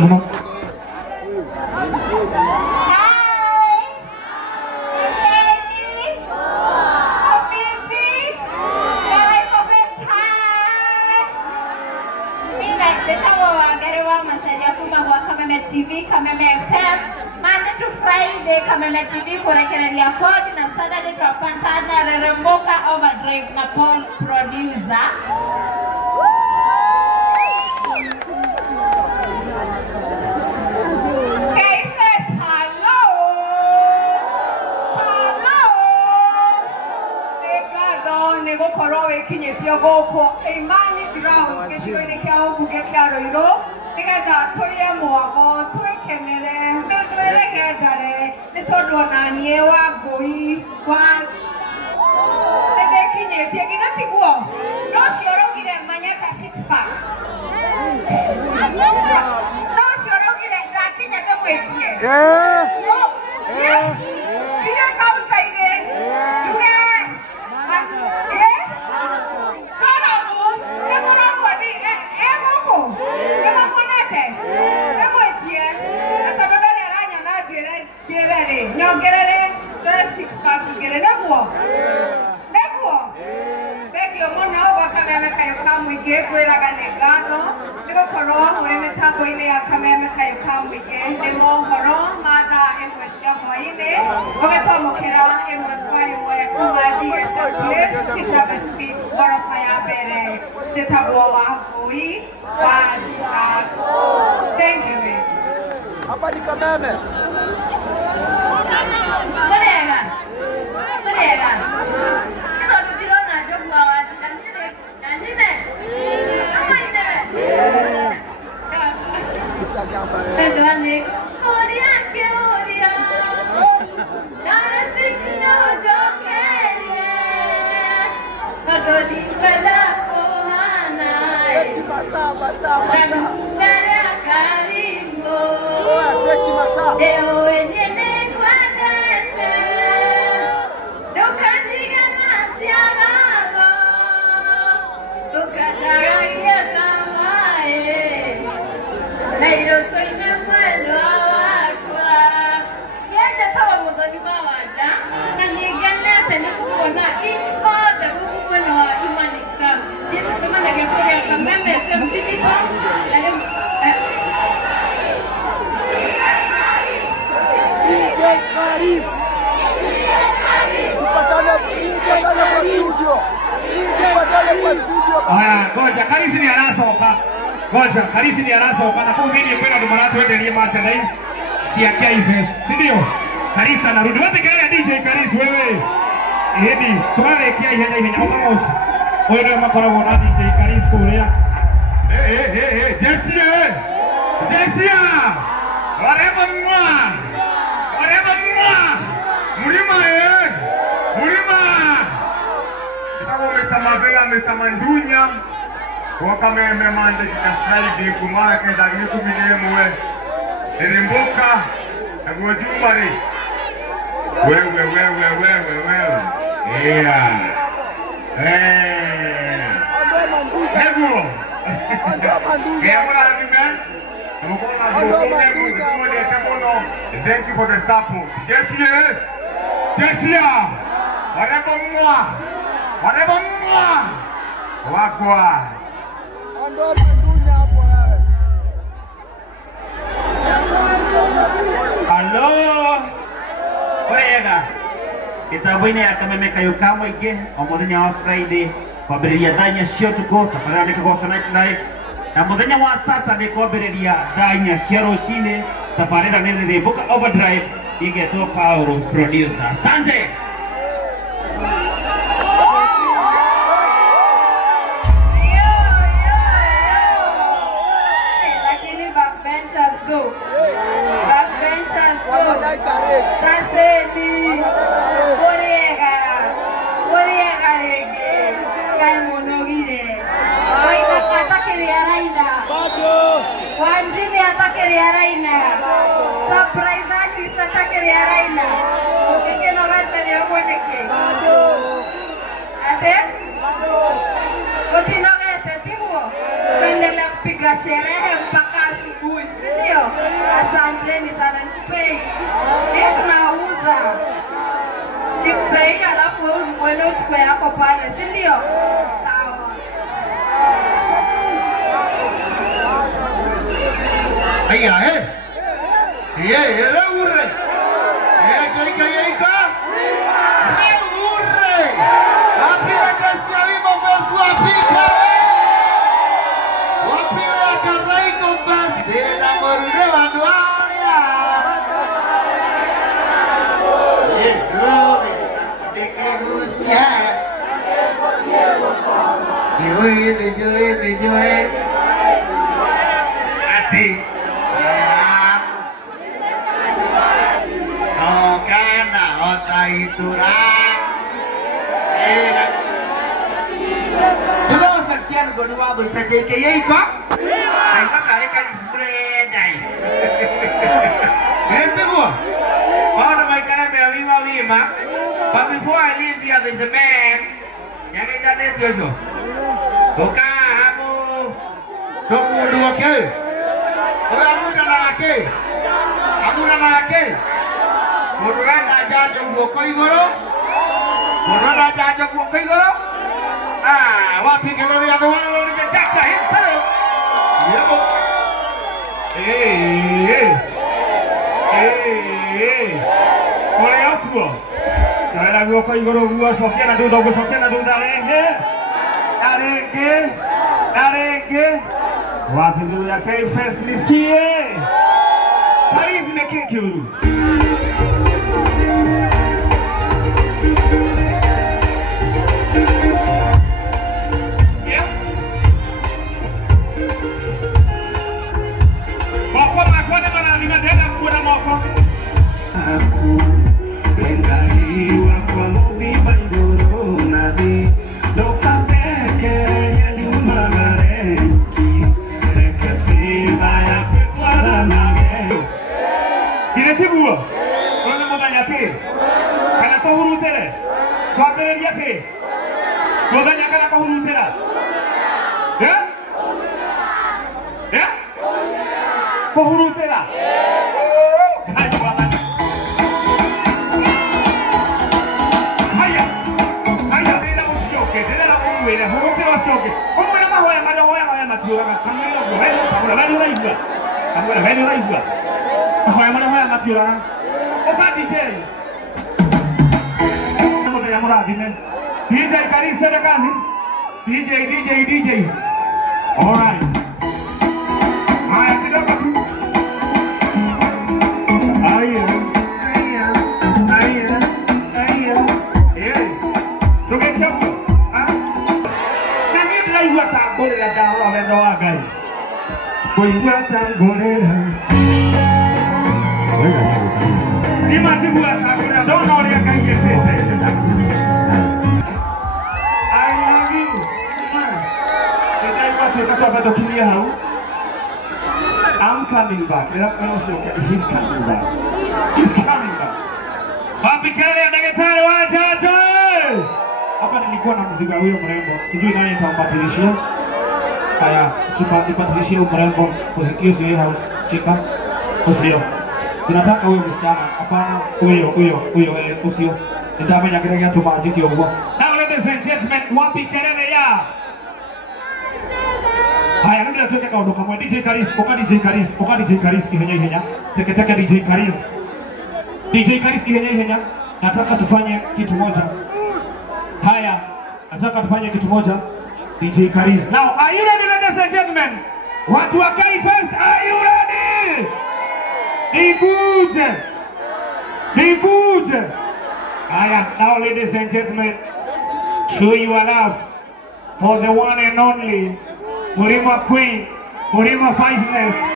Aguno. TV, Kameme FM, Monday to Friday, Kameme TV, kurekerelia kodi na Saturday tuwapantana Reremboka Overdrive na Paul producer. Okay, first, hello. Egado, nego korowe kinyetia goko, imani ground, keshiko inekia ubuge kia roiro. Nigga, Toria Moago, Twekenere, Megre Hedare, the Todona, Niewa, Goi, one. The Bekin, taking a tiguo. No, she already at Manaka 6-pack. No, she already at Dakin at the weight here. No, yeah. You are outside there. No, get it. First 6-pack, you get it. No, thank you. Mona, Wakameme Kayokam, we gave Weraga Negano. Nigo Koron, Remeta Boine, Akameme Kayokam, we gave Demo Horon, Mada, and Wesha Moine, Ogato Mokera, and Wakwai, Kumadi, and teacher of a speech, or of my abere, the Taboa, Ui, thank you. Abadi Kameme. Goja, Karisi ni anasoka. Goja, Karisi ni anasoka. Na kuhini kwena dumana tuendelie merchandise. Siakia invest. Sindio? Karisi anarudi. Wapi kelele DJ Karisi wewe? Ebi, tuwale kia ihenya upamoja. Oyo ndio makora wana DJ Karisi kurea. Jesia! Jesia! Warema mwa! Murima Murima! Mr. Mavela, Mr. Mandunya, Wakameme Mande Kinasaidi, Kumara Kendagini Kumine Mwe, Elimboka, Agwajumari. Well. Yeah. Neguo. Thank you for the support. Jesia! Whatever Wagwa. Hello. Orega. Kitabuni Akameme Kayokam ige omuthenya wa Friday kwambiriria thanya cio tuko tafarani Kigosho Night Live na muthenya wa Saturday kwambiriria thanya cia rucini tafarani ni Reremboka Overdrive igetwo Paul producer. Asante. Go. Backbenchers go. Sasedi. Oriega rege. Kaimonogire. Waina katakiri araina. Wanjini atakiri araina. Surprise artist atakiri araina. Ukike nogante ni ogwendeke. Ate? Utinogete tiguo. Kuendelea kupiga sherehe mpaka asubuhi. Ndio. asanteni sana nikupei. Tunauza. Nikupei alafu wewe mwende uchukue yako pale, si ndio? Sawa. Aya urre. Jaika. Urre. Apira kasi aimo besu apika. Wapira karai kompas dena morure wanwaria. Dekerusia. Joe. Ati. Kana otaitura. Kita saksian godua berkecil yiko. Ayo kareka display. Itu gua. Oh, nama ikan Mima. But before I leave here, there's a man. Yang kita lihat juga. Buka kamu. Kamu dua ke? Oh, kamu dah laki. Murah aja jumbo koi goro. Wah pikir lo yang mana lo ni jatuh itu. Ya bu. Oleh aku. Kalau lagi koi goro gua soknya nado dalenge. Darenge. Wah pikir ya kei face miskie. Paris में क्या क्यों? Moko ni mana ni madena kuna moko. Aku mengariwa kwa mobi bandoro nabi doka peke yani magarenki rekefida ya petwala nage. Ini tiba, kalau mau tanya ke, kalau tahu rutere, kau beri dia ke, kau tanya kalau kau rutere, ya, kau rutere, hai bukan, hai, dia nak usyok, dia nak umwe, rutere usyok, kamu nama hoya mati orang, kamu juga. Hoya mati orang. Opa DJ. Kamu yang murah ini. DJ Karis ada kasih. DJ. Alright. Ayo kita masuk. Ayo. Tunggu siapa? Nanti lagi buat tak boleh ada orang yang doa guys. Buat tak boleh dah. Ni mati buat aku dah don't know dia kan gitu. I love you. Kita ikut apa tu kini hau. I'm coming back. He's coming back. Happy kali ada kita wajah. Apa nilikuwa na mzigo huyo mrembo? Sijui nani nitampatilishia. Haya, nipatilishie mrembo kwa hiyo sio hao. Chika. Usio. Tunataka huyo msichana. Hapana, huyo usio. Nitamenya kile kitu majiki huko. Now ladies and gentlemen, wapi kelele ya? Haya, ndio tuweke kaundo kama DJ Karis, oka DJ Karis ihenya. Teke DJ Karis. DJ Karis ihenya. Nataka tufanye kitu moja. Haya, nataka tufanye kitu moja. DJ Karis. Now, are you ready ladies and gentlemen? Watu wa Kai first, are you ready? Be good. Haya, now ladies and gentlemen, show your love for the one and only Murima Queen, Murima Finest.